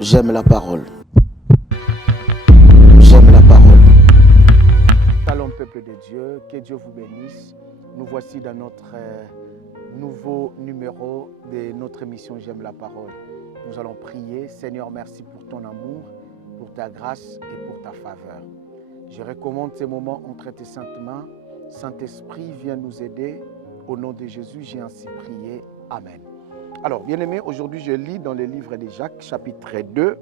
J'aime la parole. J'aime la parole. Shalom peuple de Dieu, que Dieu vous bénisse. Nous voici dans notre nouveau numéro de notre émission J'aime la parole. Nous allons prier. Seigneur, merci pour ton amour, pour ta grâce et pour ta faveur. Je recommande ces moments entre tes saintes mains. Saint-Esprit, viens nous aider. Au nom de Jésus, j'ai ainsi prié. Amen. Alors, bien-aimés, aujourd'hui, je lis dans le livre de Jacques, chapitre 2.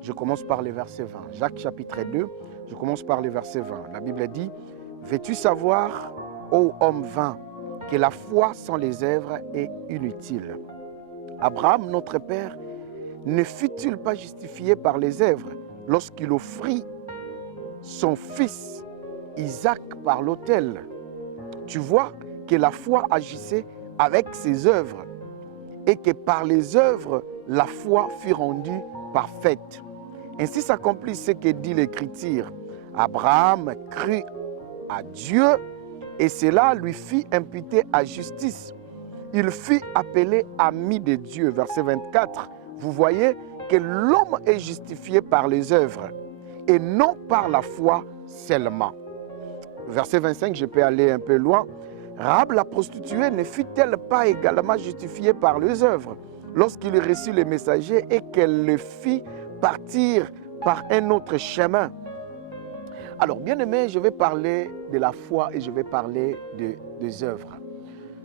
Je commence par le verset 20. Jacques, chapitre 2, je commence par le verset 20. La Bible dit, « Veux-tu savoir, ô homme vain, que la foi sans les œuvres est inutile. Abraham, notre père, ne fut-il pas justifié par les œuvres lorsqu'il offrit son fils Isaac par l'autel? Tu vois que la foi agissait avec ses œuvres et que par les œuvres, la foi fut rendue parfaite. Ainsi s'accomplit ce que dit l'Écriture. Abraham crut à Dieu et cela lui fit imputer à justice. Il fut appelé ami de Dieu. Verset 24, vous voyez que l'homme est justifié par les œuvres et non par la foi seulement. Verset 25, je peux aller un peu loin. Rahab la prostituée ne fut-elle pas également justifiée par les œuvres lorsqu'il reçut les messagers et qu'elle le fit partir par un autre chemin? Alors, bien aimé, je vais parler de la foi et je vais parler des œuvres.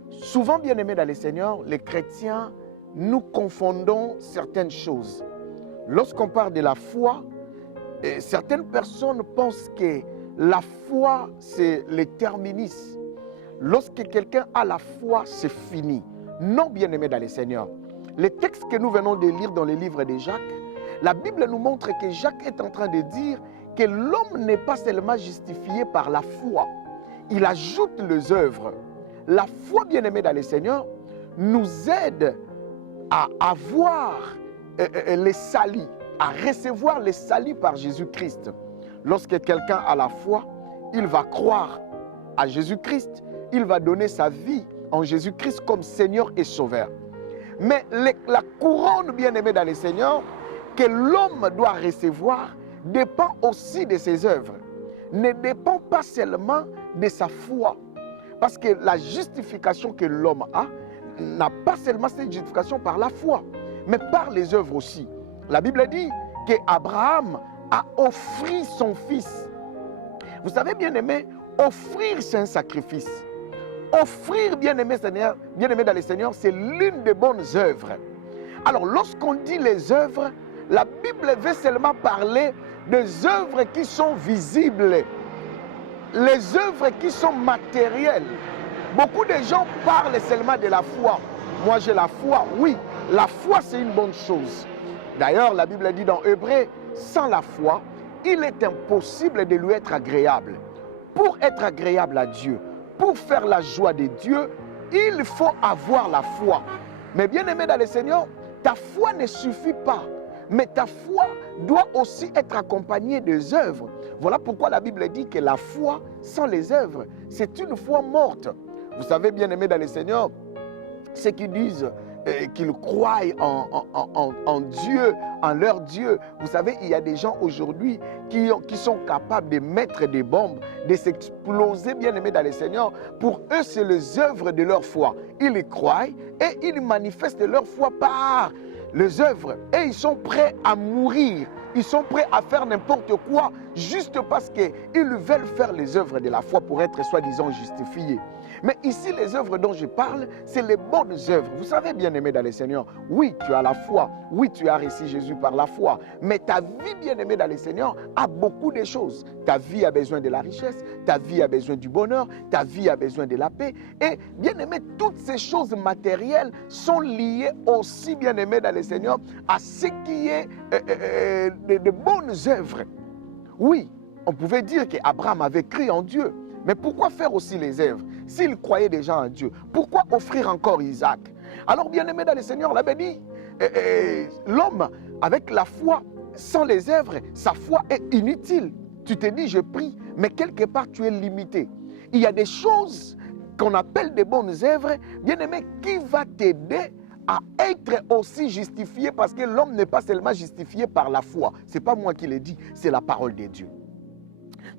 Souvent, bien aimé dans le Seigneur, les chrétiens, nous confondons certaines choses. Lorsqu'on parle de la foi, certaines personnes pensent que la foi, c'est le terminus. Lorsque quelqu'un a la foi, c'est fini. Non, bien aimé dans le Seigneur. Les textes que nous venons de lire dans le livre de Jacques, la Bible nous montre que Jacques est en train de dire que l'homme n'est pas seulement justifié par la foi. Il ajoute les œuvres. La foi, bien aimé dans le Seigneur, nous aide à avoir les salis, à recevoir les salis par Jésus-Christ. Lorsque quelqu'un a la foi, il va croire à Jésus-Christ. Il va donner sa vie en Jésus-Christ comme Seigneur et Sauveur. Mais la couronne, bien aimée dans le Seigneur, que l'homme doit recevoir, dépend aussi de ses œuvres. Ne dépend pas seulement de sa foi. Parce que la justification que l'homme a, n'a pas seulement cette justification par la foi, mais par les œuvres aussi. La Bible dit qu'Abraham a offert son fils. Vous savez, bien aimé, offrir c'est un sacrifice. Offrir, bien-aimé dans le Seigneur, c'est l'une des bonnes œuvres. Alors, lorsqu'on dit les œuvres, la Bible veut seulement parler des œuvres qui sont visibles, les œuvres qui sont matérielles. Beaucoup de gens parlent seulement de la foi. Moi, j'ai la foi. Oui, la foi, c'est une bonne chose. D'ailleurs, la Bible dit dans Hébreux, sans la foi, il est impossible de lui être agréable. Pour être agréable à Dieu, pour faire la joie de Dieu, il faut avoir la foi. Mais bien aimé dans le Seigneur, ta foi ne suffit pas. Mais ta foi doit aussi être accompagnée des œuvres. Voilà pourquoi la Bible dit que la foi sans les œuvres, c'est une foi morte. Vous savez, bien aimé dans le Seigneur, ceux qui disent qu'ils croient en Dieu, en leur Dieu. Vous savez, il y a des gens aujourd'hui qui sont capables de mettre des bombes, de s'exploser, bien aimés dans le Seigneur. Pour eux, c'est les œuvres de leur foi. Ils y croient et ils manifestent leur foi par les œuvres. Et ils sont prêts à mourir. Ils sont prêts à faire n'importe quoi juste parce qu'ils veulent faire les œuvres de la foi pour être soi-disant justifiés. Mais ici, les œuvres dont je parle, c'est les bonnes œuvres. Vous savez, bien-aimé dans le Seigneur, oui, tu as la foi. Oui, tu as reçu Jésus par la foi. Mais ta vie, bien-aimée dans le Seigneur, a beaucoup de choses. Ta vie a besoin de la richesse. Ta vie a besoin du bonheur. Ta vie a besoin de la paix. Et, bien-aimé, toutes ces choses matérielles sont liées aussi, bien-aimé dans le Seigneur, à ce qui est de bonnes œuvres. Oui, on pouvait dire qu'Abraham avait cru en Dieu. Mais pourquoi faire aussi les œuvres? S'il croyait déjà en Dieu, pourquoi offrir encore Isaac? Alors, bien-aimé dans le Seigneur, l'avait dit, l'homme avec la foi, sans les œuvres, sa foi est inutile. Tu te dis, je prie, mais quelque part, tu es limité. Il y a des choses qu'on appelle des bonnes œuvres, bien-aimé, qui va t'aider à être aussi justifié, parce que l'homme n'est pas seulement justifié par la foi. Ce n'est pas moi qui l'ai dit, c'est la parole de Dieu.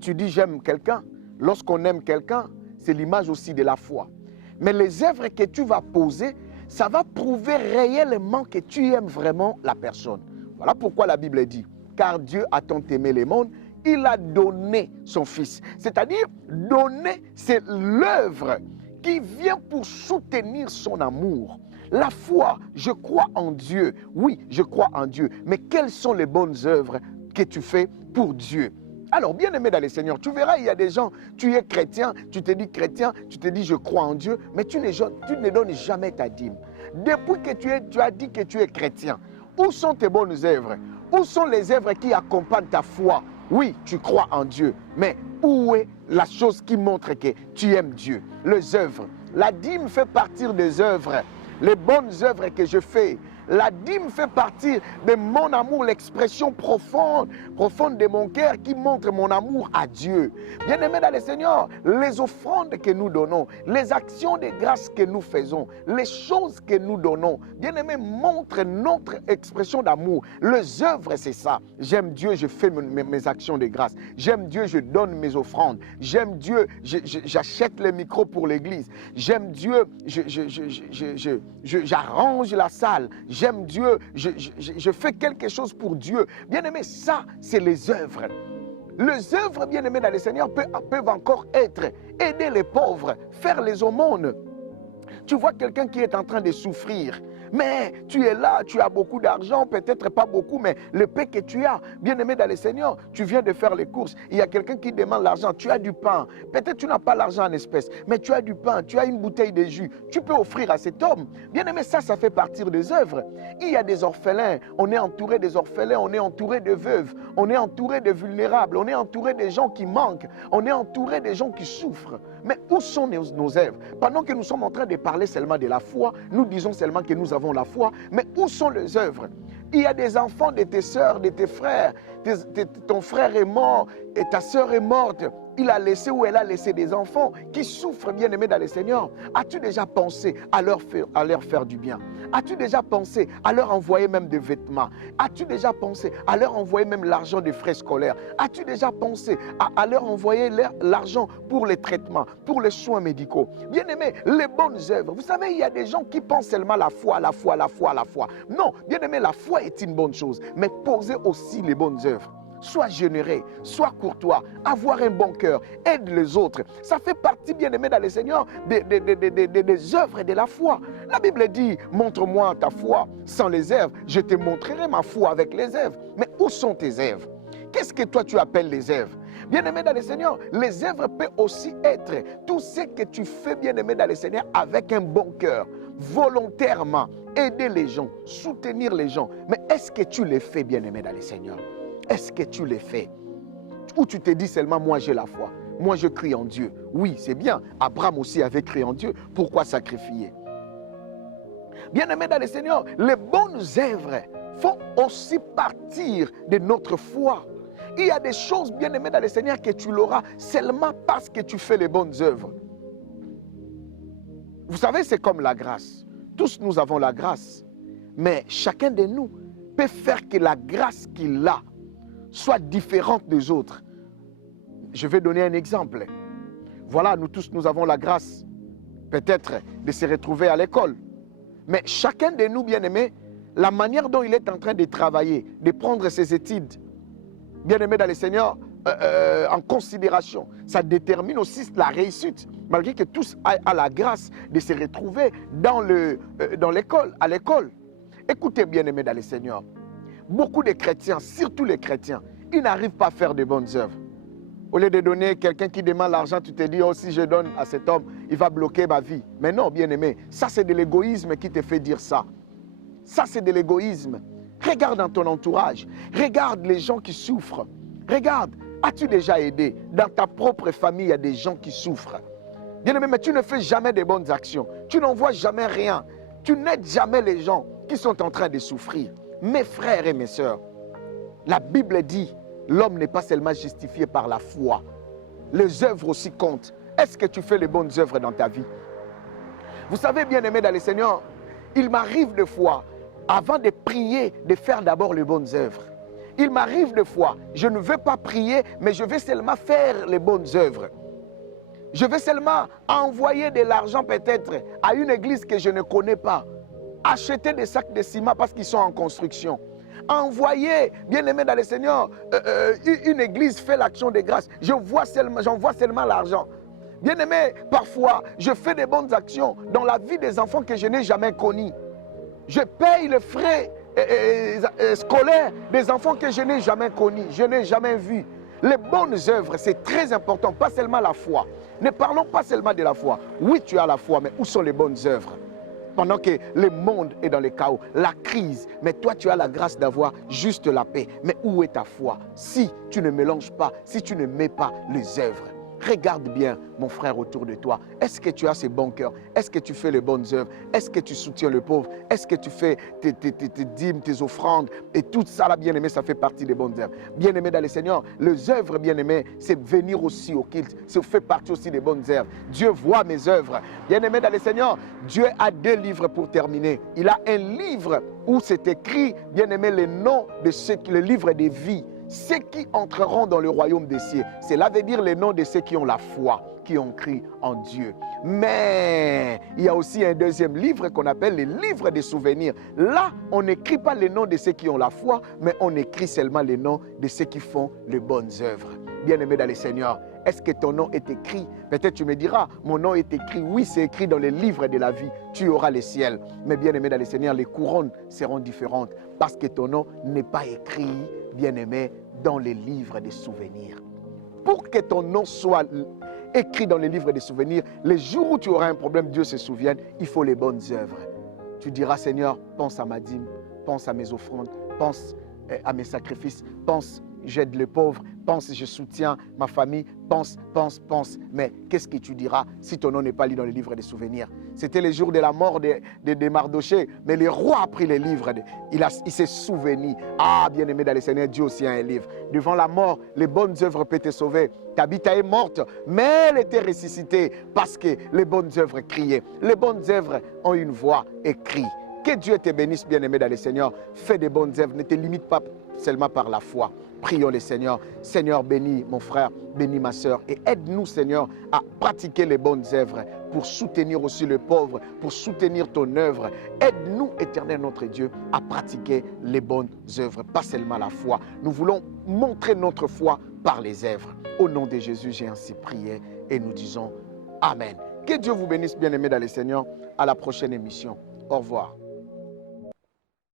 Tu dis j'aime quelqu'un. Lorsqu'on aime quelqu'un, c'est l'image aussi de la foi. Mais les œuvres que tu vas poser, ça va prouver réellement que tu aimes vraiment la personne. Voilà pourquoi la Bible dit, car Dieu a tant aimé le monde, il a donné son Fils. C'est-à-dire, donner, c'est l'œuvre qui vient pour soutenir son amour. La foi, je crois en Dieu. Oui, je crois en Dieu. Mais quelles sont les bonnes œuvres que tu fais pour Dieu? Alors, bien-aimé dans le Seigneur, tu verras, il y a des gens, tu es chrétien, tu te dis chrétien, tu te dis je crois en Dieu, mais tu ne donnes jamais ta dîme. Depuis que tu as dit que tu es chrétien, où sont tes bonnes œuvres? Où sont les œuvres qui accompagnent ta foi? Oui, tu crois en Dieu, mais où est la chose qui montre que tu aimes Dieu? Les œuvres. La dîme fait partie des œuvres, les bonnes œuvres que je fais. La dîme fait partie de mon amour, l'expression profonde de mon cœur qui montre mon amour à Dieu. Bien-aimés dans le Seigneur, les offrandes que nous donnons, les actions de grâce que nous faisons, les choses que nous donnons, bien-aimés, montrent notre expression d'amour. Les œuvres, c'est ça. J'aime Dieu, je fais mes actions de grâce. J'aime Dieu, je donne mes offrandes. J'aime Dieu, j'achète le micro pour l'église. J'aime Dieu, j'arrange la salle. J'aime Dieu, je fais quelque chose pour Dieu. Bien-aimé, ça, c'est les œuvres. Les œuvres, bien-aimés dans le Seigneur, peuvent encore être aider les pauvres, faire les aumônes. Tu vois quelqu'un qui est en train de souffrir, mais tu es là, tu as beaucoup d'argent, peut-être pas beaucoup, mais le peu que tu as, bien-aimé dans le Seigneur, tu viens de faire les courses, il y a quelqu'un qui demande l'argent, tu as du pain, peut-être tu n'as pas l'argent en espèces, mais tu as du pain, tu as une bouteille de jus, tu peux offrir à cet homme. Bien-aimé, ça fait partie des œuvres. Il y a des orphelins, on est entouré des orphelins, on est entouré de veuves, on est entouré de vulnérables, on est entouré des gens qui manquent, on est entouré des gens qui souffrent. Mais où sont nos œuvres? Pendant que nous sommes en train de parler seulement de la foi, nous disons seulement que nous avons la foi, mais où sont les œuvres? Il y a des enfants de tes sœurs, de tes frères, ton frère est mort et ta sœur est morte. Il a laissé ou elle a laissé des enfants qui souffrent, bien-aimés dans le Seigneur. As-tu déjà pensé à leur faire du bien? As-tu déjà pensé à leur envoyer même des vêtements? As-tu déjà pensé à leur envoyer même l'argent des frais scolaires? As-tu déjà pensé à leur envoyer l'argent pour les traitements, pour les soins médicaux? Bien-aimés, les bonnes œuvres. Vous savez, il y a des gens qui pensent seulement la foi, la foi, la foi, la foi. Non, bien-aimés, la foi est une bonne chose, mais posez aussi les bonnes œuvres. Sois généreux, sois courtois, avoir un bon cœur, aide les autres. Ça fait partie, bien-aimé dans le Seigneur, des œuvres de la foi. La Bible dit, montre-moi ta foi sans les œuvres, je te montrerai ma foi avec les œuvres. Mais où sont tes œuvres? Qu'est-ce que toi tu appelles les œuvres? Bien-aimé dans le Seigneur, les œuvres peuvent aussi être tout ce que tu fais, bien-aimé dans le Seigneur, avec un bon cœur, volontairement, aider les gens, soutenir les gens. Mais est-ce que tu les fais, bien-aimé dans le Seigneur? Est-ce que tu les fais? Ou tu te dis seulement, moi j'ai la foi, moi je crie en Dieu. Oui, c'est bien. Abraham aussi avait crié en Dieu. Pourquoi sacrifier? Bien-aimé dans le Seigneur, les bonnes œuvres font aussi partir de notre foi. Il y a des choses, bien-aimé dans le Seigneur, que tu l'auras seulement parce que tu fais les bonnes œuvres. Vous savez, c'est comme la grâce. Tous nous avons la grâce. Mais chacun de nous peut faire que la grâce qu'il a soit différente des autres. Je vais donner un exemple. Voilà, nous tous, nous avons la grâce, peut-être, de se retrouver à l'école. Mais chacun de nous, bien-aimés, la manière dont il est en train de travailler, de prendre ses études, bien-aimés dans le Seigneur, en considération, ça détermine aussi la réussite. Malgré que tous aient la grâce de se retrouver dans l'école, à l'école. Écoutez, bien-aimés dans le Seigneur, beaucoup de chrétiens, surtout les chrétiens, ils n'arrivent pas à faire de bonnes œuvres. Au lieu de donner quelqu'un qui demande l'argent, tu te dis, oh, si je donne à cet homme, il va bloquer ma vie. Mais non, bien-aimé, ça c'est de l'égoïsme qui te fait dire ça. Ça c'est de l'égoïsme. Regarde dans ton entourage, regarde les gens qui souffrent. Regarde, as-tu déjà aidé? Dans ta propre famille, il y a des gens qui souffrent. Bien-aimé, mais tu ne fais jamais de bonnes actions. Tu n'envoies jamais rien. Tu n'aides jamais les gens qui sont en train de souffrir. Mes frères et mes sœurs, la Bible dit, l'homme n'est pas seulement justifié par la foi. Les œuvres aussi comptent. Est-ce que tu fais les bonnes œuvres dans ta vie? Vous savez, bien-aimés dans le Seigneur, il m'arrive des fois, avant de prier, de faire d'abord les bonnes œuvres. Il m'arrive des fois, je ne veux pas prier, mais je vais seulement faire les bonnes œuvres. Je vais seulement envoyer de l'argent peut-être à une église que je ne connais pas. Acheter des sacs de ciment parce qu'ils sont en construction. Envoyer, bien-aimé dans le Seigneur, une église fait l'action de grâce. J'envoie seulement l'argent. Bien-aimé, parfois, je fais des bonnes actions dans la vie des enfants que je n'ai jamais connus. Je paye les frais scolaires des enfants que je n'ai jamais connus, je n'ai jamais vus. Les bonnes œuvres, c'est très important, pas seulement la foi. Ne parlons pas seulement de la foi. Oui, tu as la foi, mais où sont les bonnes œuvres? Pendant que le monde est dans le chaos, la crise, mais toi tu as la grâce d'avoir juste la paix. Mais où est ta foi? Si tu ne mélanges pas, si tu ne mets pas les œuvres. Regarde bien, mon frère, autour de toi. Est-ce que tu as ces bons cœurs? Est-ce que tu fais les bonnes œuvres? Est-ce que tu soutiens le pauvre? Est-ce que tu fais tes dîmes, tes offrandes? Et tout ça, là, bien-aimé, ça fait partie des bonnes œuvres. Bien-aimé dans le Seigneur, les œuvres, bien-aimé, c'est venir aussi au culte. Ça fait partie aussi des bonnes œuvres. Dieu voit mes œuvres. Bien-aimé dans le Seigneur, Dieu a 2 livres pour terminer. Il a un livre où c'est écrit, bien-aimé, les noms de ceux qui, le livre des vies. Ceux qui entreront dans le royaume des cieux. Cela veut dire les noms de ceux qui ont la foi, qui ont cru en Dieu. Mais il y a aussi un deuxième livre qu'on appelle le livre des souvenirs. Là, on n'écrit pas les noms de ceux qui ont la foi, mais on écrit seulement les noms de ceux qui font les bonnes œuvres. Bien-aimé dans le Seigneur, est-ce que ton nom est écrit? Peut-être tu me diras, mon nom est écrit. Oui, c'est écrit dans les livres de la vie. Tu auras le ciel. Mais bien-aimé dans le Seigneur, les couronnes seront différentes parce que ton nom n'est pas écrit, bien-aimé, dans les livres des souvenirs. Pour que ton nom soit écrit dans les livres des souvenirs, les jours où tu auras un problème, Dieu se souvienne, il faut les bonnes œuvres. Tu diras, Seigneur, pense à ma dîme, pense à mes offrandes, pense à mes sacrifices, pense, j'aide les pauvres, pense, je soutiens ma famille, pense. Mais qu'est-ce que tu diras si ton nom n'est pas lu dans les livres des souvenirs? C'était le jour de la mort de Mardoché, mais le roi a pris les livres, il s'est souvenu. Ah, bien-aimé dans le Seigneur, Dieu aussi a un livre. Devant la mort, les bonnes œuvres peuvent te sauver. Tabitha est morte, mais elle était ressuscitée parce que les bonnes œuvres criaient. Les bonnes œuvres ont une voix et crient. Que Dieu te bénisse, bien-aimé dans le Seigneur. Fais des bonnes œuvres, ne te limite pas seulement par la foi. Prions le Seigneur. Seigneur, bénis mon frère, bénis ma soeur et aide-nous, Seigneur, à pratiquer les bonnes œuvres pour soutenir aussi le pauvre, pour soutenir ton œuvre. Aide-nous, Éternel notre Dieu, à pratiquer les bonnes œuvres, pas seulement la foi. Nous voulons montrer notre foi par les œuvres. Au nom de Jésus, j'ai ainsi prié et nous disons Amen. Que Dieu vous bénisse, bien-aimés dans le Seigneur. À la prochaine émission. Au revoir.